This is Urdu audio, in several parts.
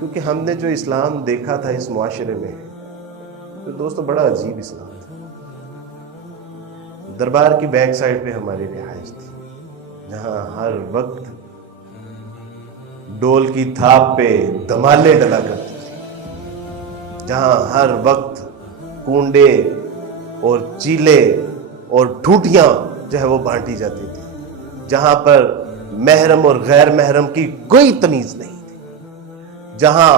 کیونکہ ہم نے جو اسلام دیکھا تھا اس معاشرے میں تو دوستو بڑا عجیب اسلام تھا. دربار کی بیک سائڈ پہ ہماری رہائش تھی جہاں ہر وقت ڈول کی تھاپ پہ دھمالے ڈلا کرتے تھے, جہاں ہر وقت کونڈے اور چیلے اور ٹھوٹیاں جو ہے وہ بانٹی جاتی تھی, جہاں پر محرم اور غیر محرم کی کوئی تمیز نہیں تھی, جہاں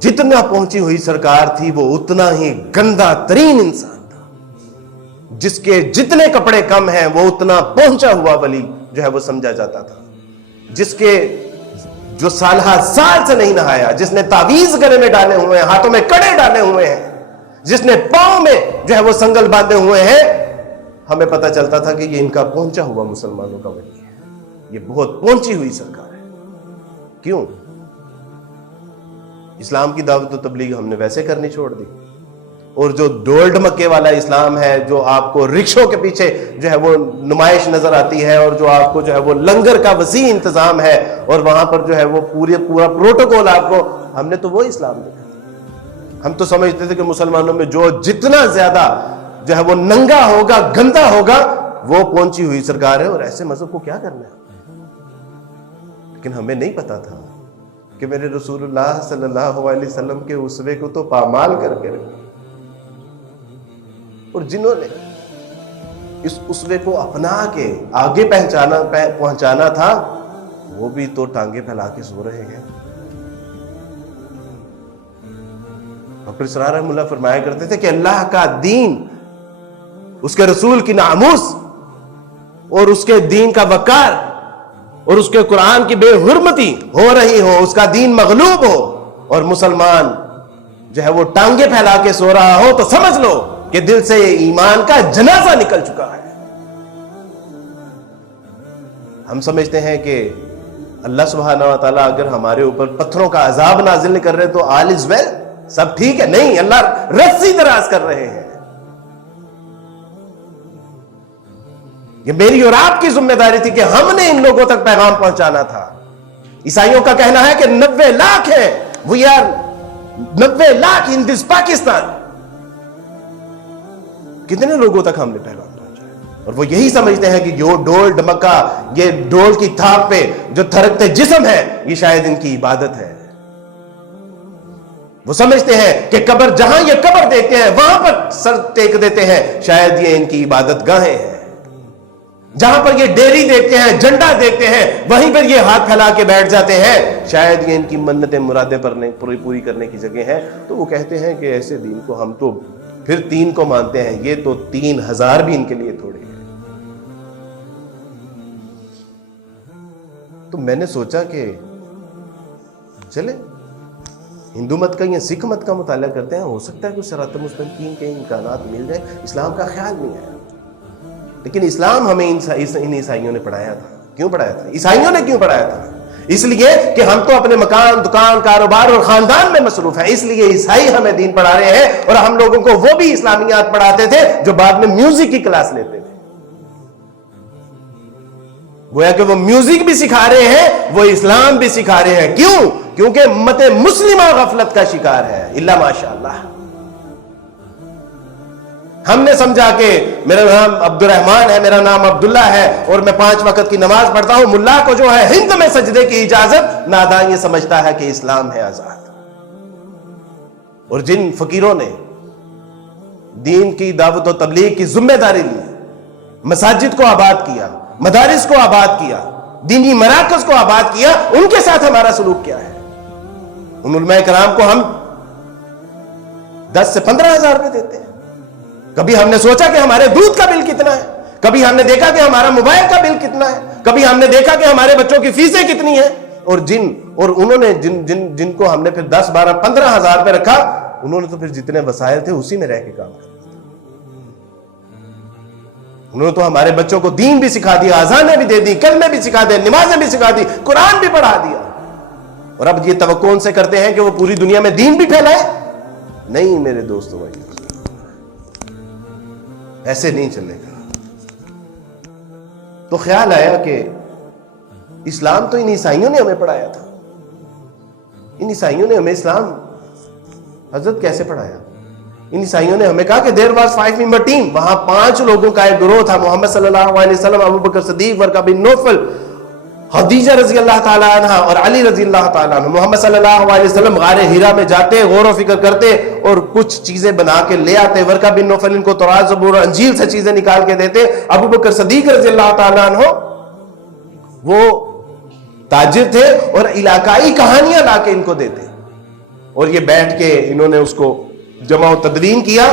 جتنا پہنچی ہوئی سرکار تھی وہ اتنا ہی گندا ترین انسان تھا, جس کے جتنے کپڑے کم ہیں وہ اتنا پہنچا ہوا ولی جو ہے وہ سمجھا جاتا تھا, جس کے جو سالہ سال سے نہیں نہایا, جس نے تعویذ گلے میں ڈالے ہوئے ہیں, ہاتھوں میں کڑے ڈالے ہوئے ہیں, جس نے پاؤں میں جو ہے وہ سنگل باندھے ہوئے ہیں, ہمیں پتہ چلتا تھا کہ یہ ان کا پہنچا ہوا مسلمانوں کا ولی ہے, یہ بہت پہنچی ہوئی سرکار ہے. کیوں؟ اسلام کی دعوت و تبلیغ ہم نے ویسے کرنی چھوڑ دی, اور جو ڈول ڈمکے والا اسلام ہے, جو آپ کو رکشوں کے پیچھے جو ہے وہ نمائش نظر آتی ہے, اور جو آپ کو جو ہے وہ لنگر کا وسیع انتظام ہے, اور وہاں پر جو ہے وہ پورا پروٹوکول آپ کو, ہم نے تو وہ اسلام دیکھا. ہم تو سمجھتے تھے کہ مسلمانوں میں جو جتنا زیادہ جو ہے وہ ننگا ہوگا, گندا ہوگا, وہ پہنچی ہوئی سرکار ہے, اور ایسے مذہب کو کیا کرنا ہے. لیکن ہمیں نہیں پتا تھا کہ میرے رسول اللہ صلی اللہ علیہ وسلم کے اسوے کو تو پامال کر کے رکھا, اور جنہوں نے اس اسوے کو اپنا کے آگے پہنچانا تھا وہ بھی تو ٹانگیں پھیلا کے سو رہے ہیں. ڈاکٹر اسرار رحمہ اللہ فرمایا کرتے تھے کہ اللہ کا دین, اس کے رسول کی ناموس, اور اس کے دین کا وقار, اور اس کے قرآن کی بے حرمتی ہو رہی ہو, اس کا دین مغلوب ہو, اور مسلمان جو ہے وہ ٹانگیں پھیلا کے سو رہا ہو, تو سمجھ لو کہ دل سے ایمان کا جنازہ نکل چکا ہے. ہم سمجھتے ہیں کہ اللہ سبحانہ و تعالیٰ اگر ہمارے اوپر پتھروں کا عذاب نازل نہیں کر رہے تو آل از ویل, سب ٹھیک ہے. نہیں, اللہ رسی دراز کر رہے ہیں. یہ میری اور آپ کی ذمہ داری تھی کہ ہم نے ان لوگوں تک پیغام پہنچانا تھا. عیسائیوں کا کہنا ہے کہ 90 لاکھ ہیں, وی آر 90 لاکھ ان دس پاکستان. کتنے لوگوں تک ہم نے پیغام پہنچایا؟ اور وہ یہی سمجھتے ہیں کہ جو ڈول ڈمکا, یہ ڈول کی تھاپ پہ جو تھرکتے جسم ہے, یہ شاید ان کی عبادت ہے. وہ سمجھتے ہیں کہ قبر, جہاں یہ قبر دیکھتے ہیں وہاں پر سر ٹیک دیتے ہیں, شاید یہ ان کی عبادت گاہیں ہیں. جہاں پر یہ ڈیری دیکھتے ہیں, جھنڈا دیکھتے ہیں, وہیں پر یہ ہاتھ پھیلا کے بیٹھ جاتے ہیں, شاید یہ ان کی منتیں مرادیں پوری کرنے کی جگہ ہے. تو وہ کہتے ہیں کہ ایسے دین کو ہم تو پھر 3 کو مانتے ہیں, یہ تو 3000 بھی ان کے لیے تھوڑے ہیں. تو میں نے سوچا کہ چلے ہندو مت کا یا سکھ مت کا مطالعہ کرتے ہیں, ہو سکتا ہے کہ صراط مستقیم کے امکانات مل جائے. اسلام کا خیال نہیں آیا, لیکن اسلام ہمیں ان عیسائیوں نے پڑھایا تھا. کیوں پڑھایا تھا؟ عیسائیوں نے کیوں پڑھایا تھا؟ اس لیے کہ ہم تو اپنے مکان, دکان, کاروبار اور خاندان میں مصروف ہیں, اس لیے عیسائی ہمیں دین پڑھا رہے ہیں. اور ہم لوگوں کو وہ بھی اسلامیات پڑھاتے تھے جو بعد میں میوزک کی کلاس لیتے تھے. گویا کہ وہ میوزک بھی سکھا رہے ہیں, وہ اسلام بھی سکھا رہے ہیں. کیوں؟ کیونکہ امت مسلمہ غفلت کا شکار ہے. الا ماشاءاللہ. ہم نے سمجھا کہ میرا نام عبد الرحمان ہے, میرا نام عبداللہ ہے, اور میں 5 وقت کی نماز پڑھتا ہوں, ملا کو جو ہے ہند میں سجدے کی اجازت, نادان یہ سمجھتا ہے کہ اسلام ہے آزاد. اور جن فقیروں نے دین کی دعوت و تبلیغ کی ذمہ داری لی, مساجد کو آباد کیا, مدارس کو آباد کیا, دینی مراکز کو آباد کیا, ان کے ساتھ ہمارا سلوک کیا ہے؟ ان علماء کرام کو ہم 10 سے 15 ہزار روپے دیتے ہیں. کبھی ہم نے سوچا کہ ہمارے دودھ کا بل کتنا ہے؟ کبھی ہم نے دیکھا کہ ہمارا موبائل کا بل کتنا ہے؟ کبھی ہم نے دیکھا کہ ہمارے بچوں کی فیسیں کتنی ہیں؟ اور انہوں نے جن کو ہم نے پھر 10, 12, 15 ہزار روپے رکھا, انہوں نے تو پھر جتنے وسائل تھے اسی میں رہ کے کام کرنا. انہوں نے تو ہمارے بچوں کو دین بھی سکھا دیا, اذانیں بھی دے دی, کلمے بھی سکھا دے, نمازیں بھی سکھا دی, قرآن بھی پڑھا دیا. اور اب یہ توقع ان سے کرتے ہیں کہ وہ پوری دنیا میں دین بھی پھیلائے. نہیں میرے دوستو بھائی, ایسے نہیں چلے گا. تو خیال آیا کہ اسلام تو ان عیسائیوں نے ہمیں پڑھایا تھا. ان عیسائیوں نے ہمیں اسلام حضرت کیسے پڑھایا؟ ان عیسائیوں نے ہمیں کہا کہ دیر واز 5 member ٹیم، وہاں 5 لوگوں کا ایک گروہ تھا، محمد صلی اللہ علیہ وسلم، ابو بکر صدیق، ورقہ بن نوفل، خدیجہ رضی اللہ تعالیٰ عنہ اور علی رضی اللہ تعالیٰ عنہ۔ محمد صلی اللہ علیہ وسلم غار ہیرا میں جاتے، غور و فکر کرتے اور کچھ چیزیں بنا کے لے آتے، ورقہ بن نوفل ان کو تورات زبور اور انجیل سے چیزیں نکال کے دیتے، ابو بکر صدیق رضی اللہ تعالیٰ عنہ وہ تاجر تھے اور علاقائی کہانیاں لا کے ان کو دیتے، اور یہ بیٹھ کے انہوں نے اس کو جمع و تدوین کیا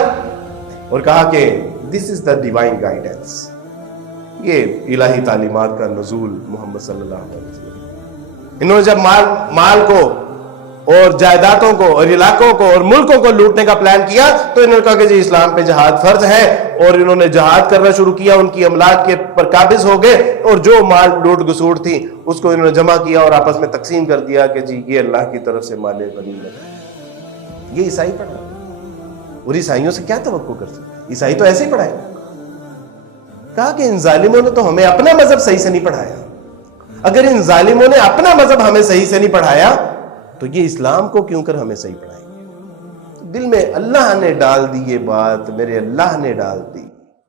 اور کہا کہ دس از دا ڈیوائن گائیڈنس، یہ الہی تعلیمات کا نزول محمد صلی اللہ علیہ وسلم۔ انہوں نے جب مال کو اور جائیدادوں کو اور علاقوں کو اور ملکوں کو لوٹنے کا پلان کیا تو انہوں نے کہا کہ جی اسلام پہ جہاد فرض ہے، اور انہوں نے جہاد کرنا شروع کیا، ان کی املاک کے پر قابض ہو گئے، اور جو مال لوٹ گسوٹ تھی اس کو انہوں نے جمع کیا اور آپس میں تقسیم کر دیا کہ جی یہ اللہ کی طرف سے مال غنیمت ہے۔ یہ عیسائی پڑھا، اور عیسائیوں سے کیا توقع کر سکتے؟ عیسائی تو ایسے ہی پڑھائے۔ کہا کہ ان ظالموں نے تو ہمیں اپنا مذہب صحیح سے نہیں پڑھایا، اگر ان ظالموں نے اپنا مذہب ہمیں صحیح سے نہیں پڑھایا تو یہ اسلام کو کیوں کر ہمیں صحیح پڑھائیں گے؟ دل میں اللہ نے ڈال دی یہ بات، میرے اللہ نے ڈال دی